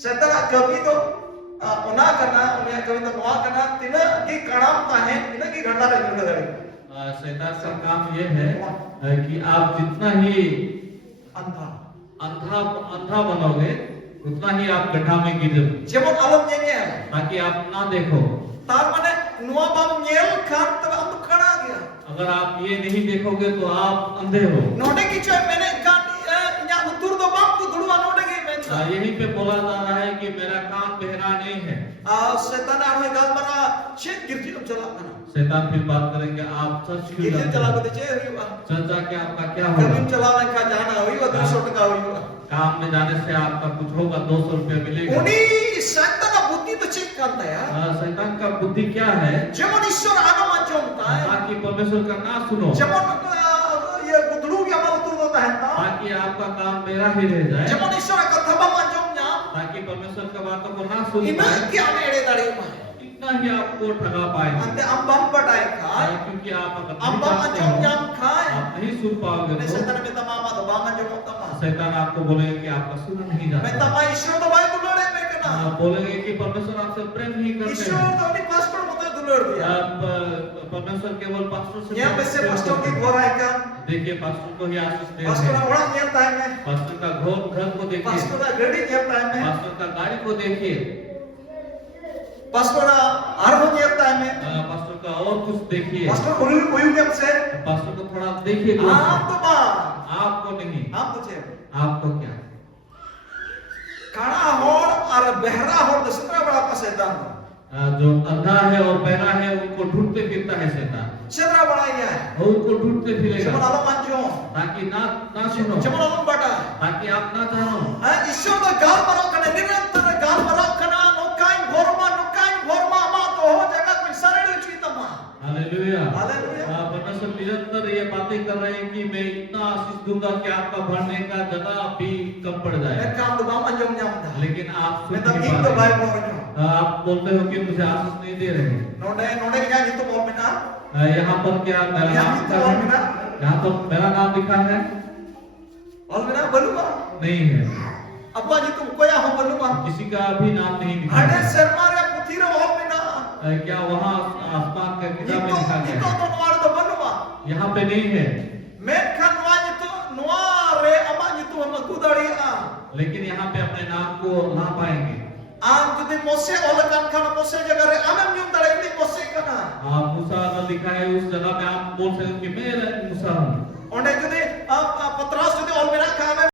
Setelah kami tu ona karena unia kami tu noa karena tina ki kanam tahe tina ki घंटा लग जुड़ा dari. शैतान का काम ये है कि आप जितना ही अंधा अंधा बनोगे उतना ही आप गड्ढा में गिर जाओगे Jemon alam nyengel. ताकि आप ना देखो। Tar mane noa bam nyel kan तब हम खड़ा गया. अगर आप ये नहीं देखोगे तो आप अंधे हो। नोटे की चोय मैंने कान या उतुर दो बाप को दुड़वा नोटे की मैं यहीं पे बोला जा रहा है कि मेरा कान बहरा नहीं है। शैतान आने गाल मरा शेत गिरजी अब चला करना शैतान फिर बात करेंगे आप चर्च क्यों गिरजी जाते चला हो? को दे हुआ चर्च जाके आपका क्या कभी होगा? चला ना का जाना हुई वो 200 टका हुई काम में जाने से आपका कुछ होगा, 200 रुपया मिलेगा। उनी शैतान का बुद्धि तो चेक करता है शैतान का बुद्धि क्या है? जेमन ईश्वर आना मानता है ताकि परमेश्वर का ना सुनो, जेमन ये गुदड़ू या माल तुर होता है ता ताकि आपका काम बेरा ही रह जाए, जेमन ईश्वर का कथबा मानता ताकि परमेश्वर का बातों को ना सुन इना पाए, क्या नेड़े दाड़ी में इतना ही आपको ठगा पाएंगे। अंते अंबम पटाए खाए क्योंकि आप अगर नहीं अंबम जानते हो, अंजम खाए आप नहीं सुन पाओगे ने तो शैतान में तमाम तो बांगन जो तमा शैतान आपको बोलेगा कि आपका सुना नहीं मैं जाता, तमा ईश्वर तो भाई दुलड़े में करना बोलेंगे कि परमेश्वर आपसे प्रेम नहीं करते ईश्वर हैं। तो नहीं पास्टर मत दुलड़ दिया परमेश्वर केवल पास्टर से यहाँ पे से पास्टर की घोर है क्या देखिए, पास्टर को ही आशीष दे पास्टर रहे हैं। बड़ा नियम टाइम में पास्टर का घर को देखिए, पास्टर का गड़ी नियम टाइम में पास्टर का गाड़ी को देखिए, पास्टर हर हो नियम टाइम में पास्टर का और कुछ देखिए, पास्टर कोई कोई नियम से पास्टर को थोड़ा देखिए। आप तो बा आपको नहीं, आप तो छे आपको क्या? काड़ा होड़ और बहरा होड़ तो सतरा बड़ा का शैतान जो अंधा है और बहरा है उनको ढूंढते फिरता है शैतान, सतरा बड़ा ये है और उनको ढूंढते फिरेगा जमन आलो मानजो ताकि ना सुनो, जमन आलो बटा ताकि आप ना जानो। ईश्वर तो गाल मरो कने निरंतर गाल मरो कना नुकाई घोरमा मा तो हो जगह कोई सरड़ उची तमा हालेलुया, हालेलुया परमेश्वर निरंतर ये बातें कर रहे हैं कि मैं इतना आशीष दूंगा कि आपका बढ़ने का जगह भी कम पड़ मैं जाए, काम तो बाम अंजम न्याम था लेकिन आप सुन मैं तब नहीं एक पा तो रहे भाई हैं। बोल रहा आप बोलते हो कि मुझे आशीष नहीं दे रहे हैं। नोडे नोडे क्या जितो बोल में ना यहाँ पर क्या मेरा यहाँ नाम भी लिखा तो है? और मेरा यहाँ तो मेरा नाम लिखा है बोल में ना बोलूंगा नहीं है, अब्बा जी तुम कोया हो बोलूंगा किसी का भी नाम नहीं लिखा अरे है। शर्मा रे पुतीरो बोल में ना क्या वहाँ आसमान का किताब में लिखा गया निको है? तो नवार तो बोलूंगा यहाँ पे नहीं है, मैं खान वाज तो नवारे अम्मा जी तू हम कुदाड़ी आ लेकिन यहाँ पे अपने नाम को ना पाएंगे। आम जुदी मोसे ओलकान खान मोसे जगह रे आमें न्यूम तड़े इतनी मोसे कना आप मूसा अगर लिखा है उस जगह पे आप बोल सकते हो कि मैं मूसा हूँ। ओंडे जुदी आप पत्रास जुदी ओल में ना खामे